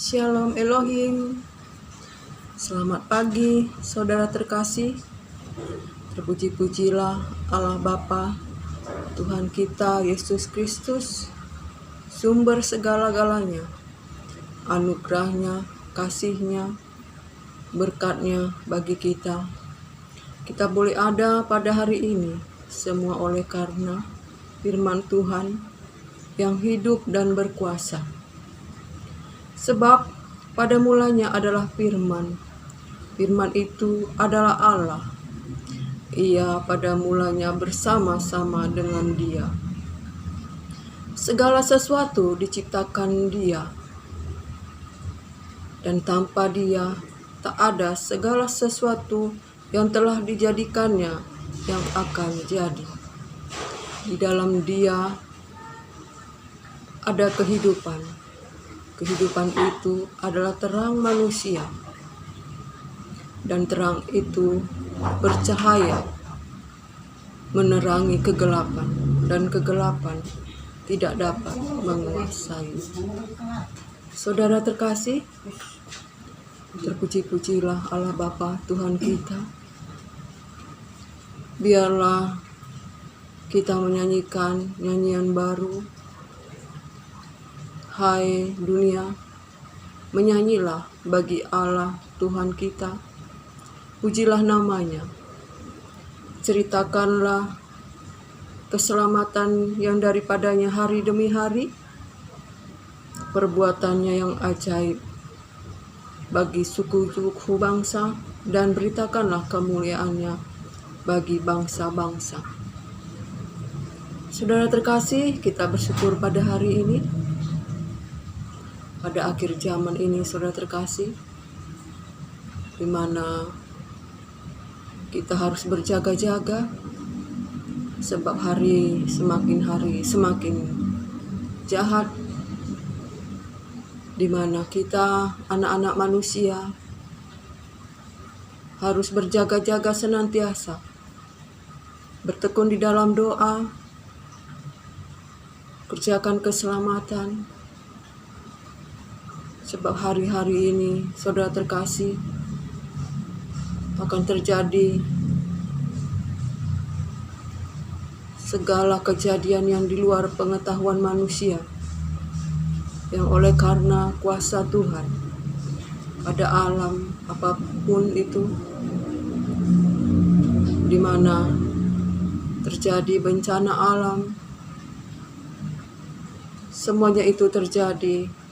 Shalom Elohim. Selamat pagi saudara terkasih. Terpuji-pujilah Allah Bapa, Tuhan kita Yesus Kristus, sumber segala-galanya, anugerahnya, kasihnya, berkatnya bagi kita. Kita boleh ada pada hari ini, semua oleh karena firman Tuhan yang hidup dan berkuasa. Sebab pada mulanya adalah firman. Firman itu adalah Allah. Ia pada mulanya bersama-sama dengan Dia. Segala sesuatu diciptakan Dia. Dan tanpa Dia tak ada segala sesuatu yang telah dijadikannya yang akan jadi. Di dalam Dia ada kehidupan. Kehidupan itu adalah terang manusia, dan terang itu bercahaya, menerangi kegelapan, dan kegelapan tidak dapat menguasai. Saudara terkasih, terpuji-pujilah Allah Bapa Tuhan kita. Biarlah kita menyanyikan nyanyian baru. Hai dunia, menyanyilah bagi Allah Tuhan kita, pujilah namanya, ceritakanlah keselamatan yang daripadanya hari demi hari, perbuatannya yang ajaib bagi suku-suku bangsa, dan beritakanlah kemuliaannya bagi bangsa-bangsa. Saudara terkasih, kita bersyukur pada hari ini. Pada akhir zaman ini, saudara terkasih, di mana kita harus berjaga-jaga, sebab hari semakin jahat, di mana kita anak-anak manusia harus berjaga-jaga senantiasa, bertekun di dalam doa, kerjakan keselamatan. Sebab hari-hari ini, saudara terkasih, akan terjadi segala kejadian yang di luar pengetahuan manusia, yang oleh karena kuasa Tuhan pada alam apapun itu, di mana terjadi bencana alam, semuanya itu terjadi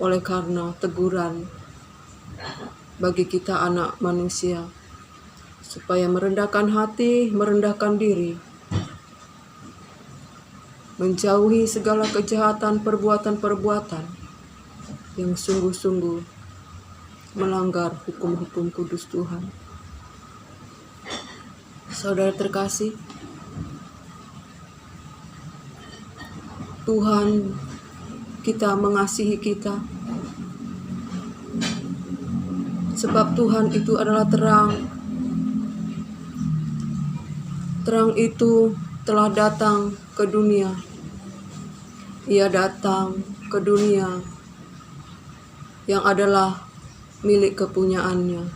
oleh karena teguran bagi kita anak manusia, supaya merendahkan hati, merendahkan diri, menjauhi segala kejahatan, perbuatan-perbuatan yang sungguh-sungguh melanggar hukum-hukum kudus Tuhan. Saudara terkasih, Tuhan kita mengasihi kita, sebab Tuhan itu adalah terang. Terang itu telah datang ke dunia. Ia datang ke dunia yang adalah milik kepunyaannya.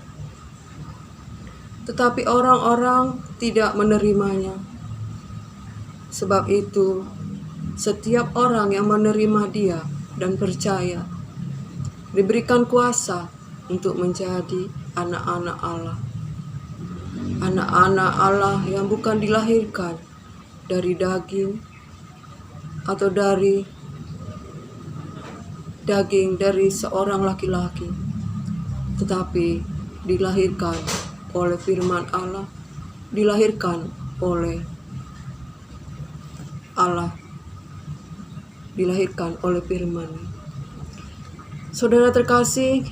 Tetapi orang-orang tidak menerimanya. Sebab itu, setiap orang yang menerima Dia dan percaya diberikan kuasa untuk menjadi anak-anak Allah. Anak-anak Allah yang bukan dilahirkan dari daging atau dari seorang laki-laki, tetapi dilahirkan oleh firman Allah, dilahirkan oleh Allah, dilahirkan oleh firman. Saudara terkasih,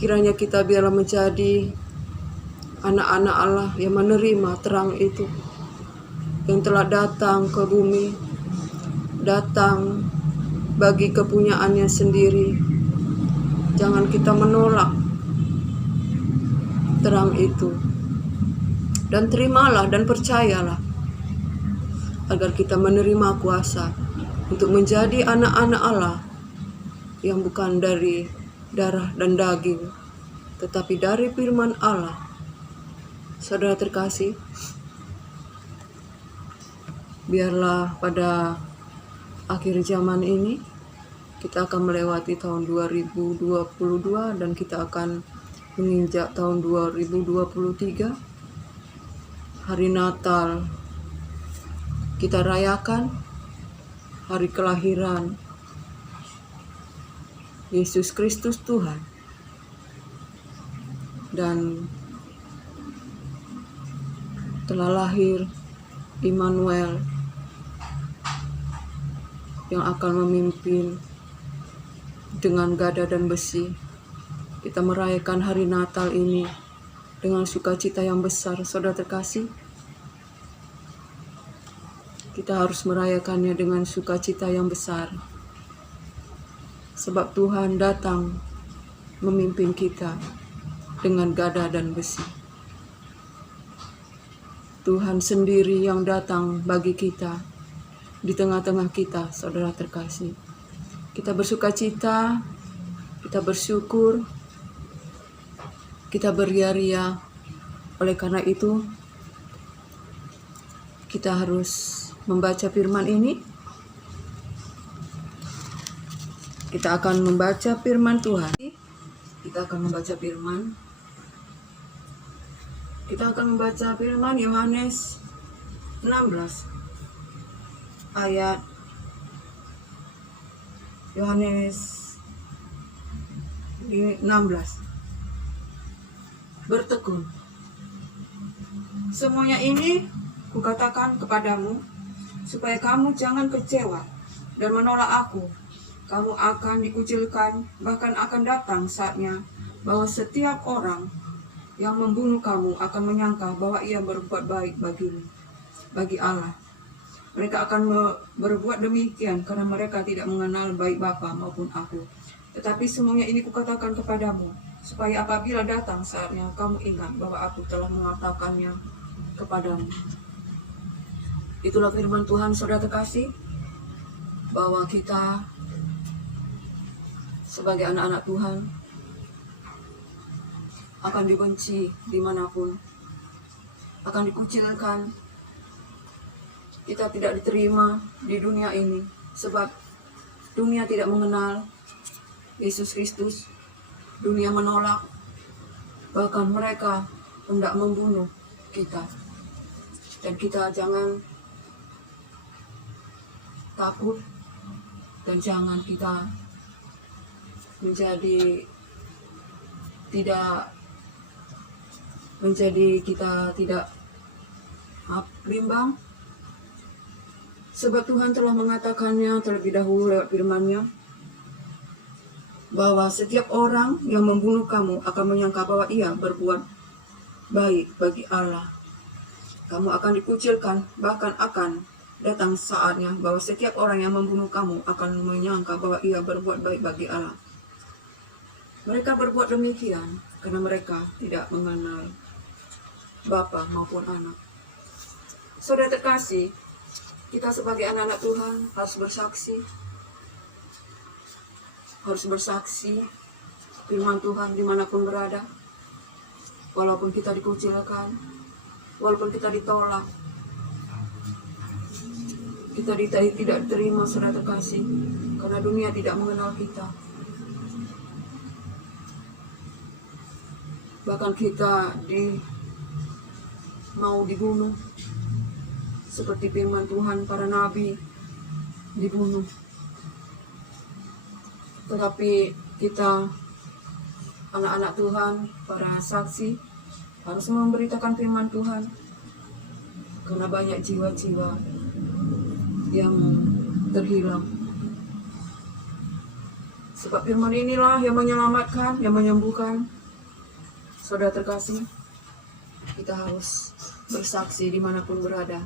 kiranya kita biarlah menjadi anak-anak Allah yang menerima terang itu, yang telah datang ke bumi, datang bagi kepunyaannya sendiri. Jangan kita menolak terang itu, dan terimalah dan percayalah, agar kita menerima kuasa untuk menjadi anak-anak Allah yang bukan dari darah dan daging, tetapi dari firman Allah. Saudara terkasih, biarlah pada akhir zaman ini kita akan melewati tahun 2022 dan kita akan menginjak tahun 2023. Hari Natal kita rayakan, hari kelahiran Yesus Kristus Tuhan, dan telah lahir Immanuel yang akan memimpin dengan gada dan besi. Kita merayakan hari Natal ini dengan sukacita yang besar. Saudara terkasih, kita harus merayakannya dengan sukacita yang besar, sebab Tuhan datang memimpin kita dengan gada dan besi. Tuhan sendiri yang datang bagi kita di tengah-tengah kita. Saudara terkasih, kita bersukacita, kita bersyukur, kita beria-ria. Oleh karena itu, kita harus membaca firman ini. Kita akan membaca firman Tuhan. Kita akan membaca firman. Kita akan membaca firman Yohanes 16 ayat Yohanes 16. Bertekun. Semuanya ini kukatakan kepadamu, supaya kamu jangan kecewa dan menolak aku. Kamu akan dikucilkan, bahkan akan datang saatnya bahwa setiap orang yang membunuh kamu akan menyangka bahwa ia berbuat baik bagi Allah. Mereka akan berbuat demikian karena mereka tidak mengenal baik Bapa maupun aku. Tetapi semuanya ini kukatakan kepadamu, supaya apabila datang saatnya kamu ingat bahwa aku telah mengatakannya kepadamu. Itulah firman Tuhan. Saudara terkasih, bahwa kita sebagai anak-anak Tuhan akan dibenci dimanapun, akan dikucilkan. Kita tidak diterima di dunia ini, sebab dunia tidak mengenal Yesus Kristus. Dunia menolak, bahkan mereka hendak membunuh kita. Dan kita jangan takut, dan jangan kita kita tidak bimbang, sebab Tuhan telah mengatakannya terlebih dahulu lewat firman-Nya, bahwa setiap orang yang membunuh kamu akan menyangka bahwa ia berbuat baik bagi Allah. Kamu akan dikucilkan, bahkan akan datang saatnya bahwa setiap orang yang membunuh kamu akan menyangka bahwa ia berbuat baik bagi Allah. Mereka berbuat demikian karena mereka tidak mengenal Bapa maupun Anak. Saudara terkasih, kita sebagai anak-anak Tuhan harus bersaksi firman Tuhan dimanapun berada. Walaupun kita dikucilkan, walaupun kita ditolak, kita tidak diterima, saudara terkasih, karena dunia tidak mengenal kita. Bahkan kita mau dibunuh, seperti firman Tuhan, para nabi dibunuh. Tetapi kita, anak-anak Tuhan, para saksi, harus memberitakan firman Tuhan, karena banyak jiwa-jiwa yang terhilang. Sebab firman inilah yang menyelamatkan, yang menyembuhkan. Saudara terkasih, kita harus bersaksi dimanapun berada.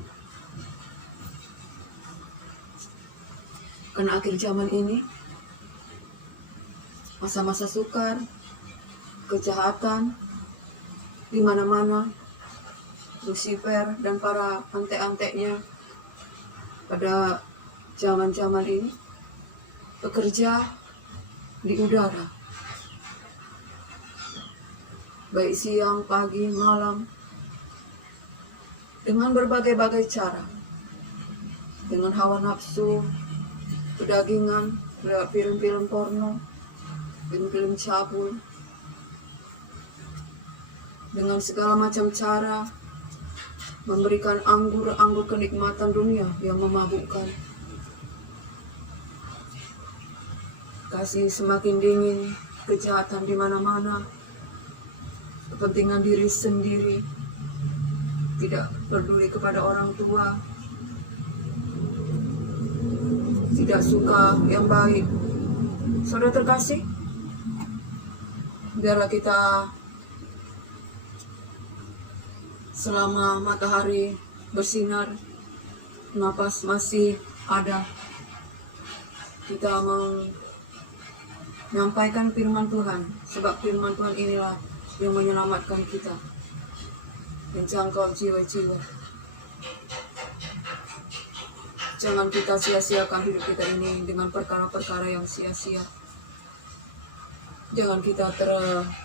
Karena akhir zaman ini, masa-masa sukar, kejahatan, di mana-mana, Lucifer dan para antek-anteknya pada zaman-zaman ini bekerja di udara, baik siang, pagi, malam, dengan berbagai-bagai cara, dengan hawa nafsu, kedagingan, lewat film-film porno, film-film cabul, dengan segala macam cara memberikan anggur-anggur kenikmatan dunia yang memabukkan. Kasih semakin dingin, kejahatan di mana-mana, kepentingan diri sendiri, tidak peduli kepada orang tua, tidak suka yang baik. Saudara terkasih, biarlah kita selama matahari bersinar, napas masih ada, kita menyampaikan firman Tuhan, sebab firman Tuhan inilah yang menyelamatkan kita, menjangkau jiwa-jiwa. Jangan kita sia-siakan hidup kita ini dengan perkara-perkara yang sia-sia. Jangan kita terjatuh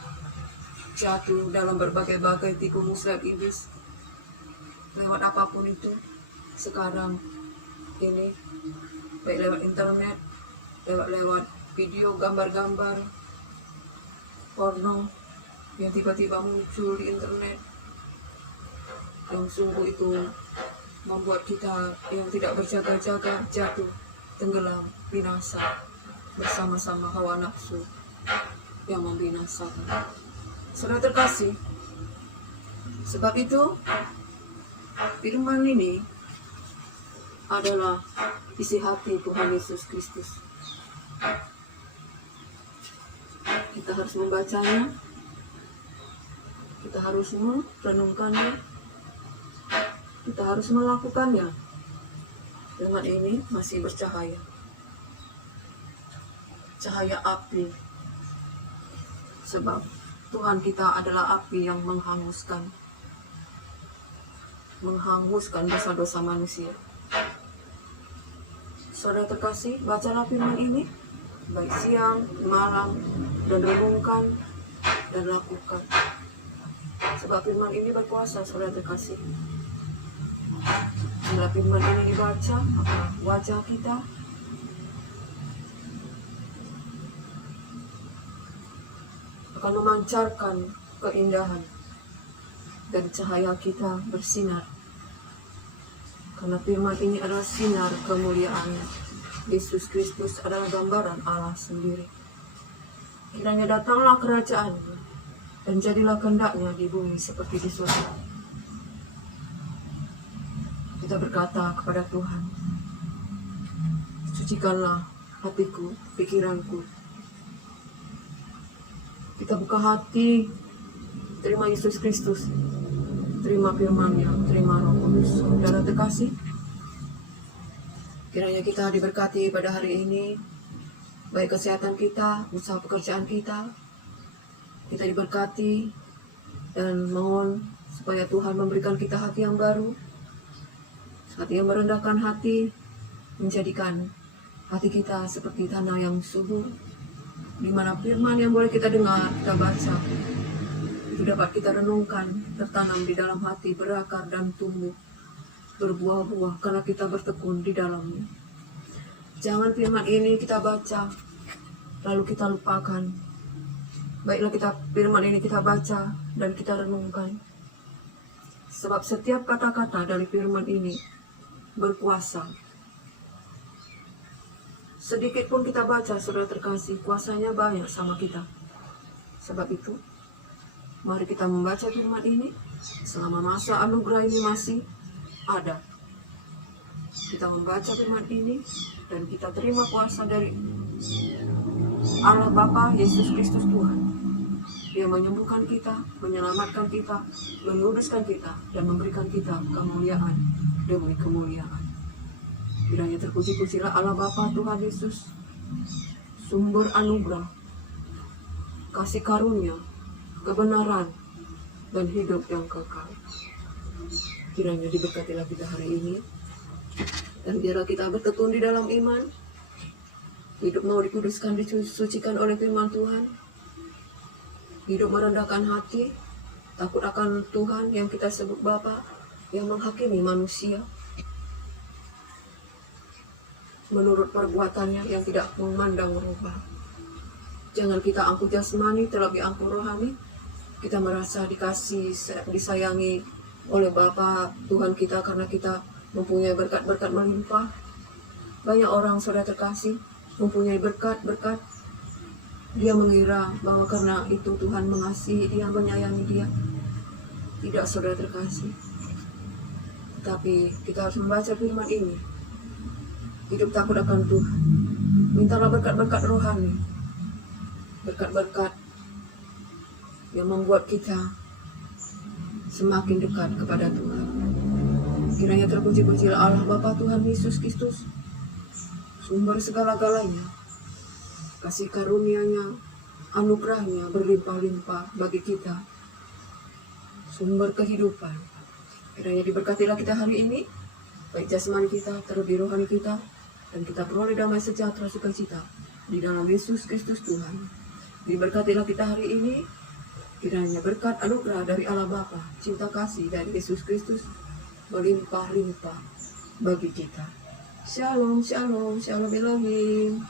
dalam berbagai-bagai tipu muslihat iblis lewat apapun itu sekarang ini, baik lewat internet, lewat video, gambar-gambar porno yang tiba-tiba muncul di internet, yang sungguh itu membuat kita yang tidak berjaga-jaga jatuh, tenggelam, binasa bersama-sama hawa nafsu yang membinasakan. Saudara terkasih, sebab itu firman ini adalah isi hati Tuhan Yesus Kristus. Kita harus membacanya, kita harus merenungkannya, kita harus melakukannya. Dengan ini masih bercahaya, cahaya api, sebab Tuhan kita adalah api yang menghanguskan dosa-dosa manusia. Saudara terkasih, bacalah firman ini baik siang, malam, dan renungkan dan lakukan, sebab firman ini berkuasa. Saudara terkasih, bila firman ini dibaca, maka wajah kita akan memancarkan keindahan dan cahaya kita bersinar, karena firman ini adalah sinar kemuliaan Yesus Kristus, adalah gambaran Allah sendiri. Kiranya datanglah kerajaan-Nya dan jadilah kehendak-Nya di bumi seperti di surga. Kita berkata kepada Tuhan, sucikanlah hatiku, pikiranku. Kita buka hati, terima Yesus Kristus, terima firman-Nya, terima Roh Kudus. Saudara terkasih, kiranya kita diberkati pada hari ini, baik kesehatan kita, usaha pekerjaan kita diberkati, dan mohon supaya Tuhan memberikan kita hati yang baru, hati yang merendahkan hati, menjadikan hati kita seperti tanah yang subur, di mana firman yang boleh kita dengar, kita baca, itu dapat kita renungkan, tertanam di dalam hati, berakar dan tumbuh, berbuah-buah, karena kita bertekun di dalamnya. Jangan firman ini kita baca, lalu kita lupakan. Baiklah firman ini kita baca dan kita renungkan, sebab setiap kata-kata dari firman ini berkuasa. Sedikit pun kita baca, saudara terkasih, kuasanya banyak sama kita. Sebab itu, mari kita membaca firman ini selama masa anugerah ini masih ada. Kita membaca firman ini dan kita terima kuasa dari Allah Bapa, Yesus Kristus Tuhan. Dia menyembuhkan kita, menyelamatkan kita, menguduskan kita, dan memberikan kita kemuliaan demi kemuliaan. Kiranya terpuji-pujilah Allah Bapa, Tuhan Yesus, sumber anugerah, kasih karunia, kebenaran, dan hidup yang kekal. Kiranya diberkatilah kita hari ini, dan biarlah kita bertekun di dalam iman, hidup mau dikuduskan, disucikan oleh firman Tuhan, hidup merendahkan hati, takut akan Tuhan yang kita sebut Bapa, yang menghakimi manusia menurut perbuatannya yang tidak memandang rupa. Jangan kita angkuh jasmani, terlebih angkuh rohani. Kita merasa dikasih, disayangi oleh Bapa Tuhan kita karena kita mempunyai berkat-berkat melimpah. Banyak orang saudara terkasih mempunyai berkat-berkat. Dia mengira bahwa karena itu Tuhan mengasihi dia, menyayangi dia. Tidak, saudara terkasih. Tapi kita harus membaca firman ini. Hidup takut akan Tuhan. Mintalah berkat-berkat rohani. Berkat-berkat yang membuat kita semakin dekat kepada Tuhan. Kiranya terpuji-pujilah Allah Bapa Tuhan Yesus Kristus, sumber segala-galanya. Kasih karunia-Nya, anugerah-Nya berlimpah-limpah bagi kita. Sumber kehidupan. Kiranya diberkatilah kita hari ini, baik jasmani kita, terlebih rohani kita, dan kita peroleh damai sejahtera sukacita di dalam Yesus Kristus Tuhan. Diberkatilah kita hari ini, kiranya berkat anugerah dari Allah Bapa, cinta kasih dari Yesus Kristus berlimpah-limpah bagi kita. Shalom, shalom, shalom Elohim.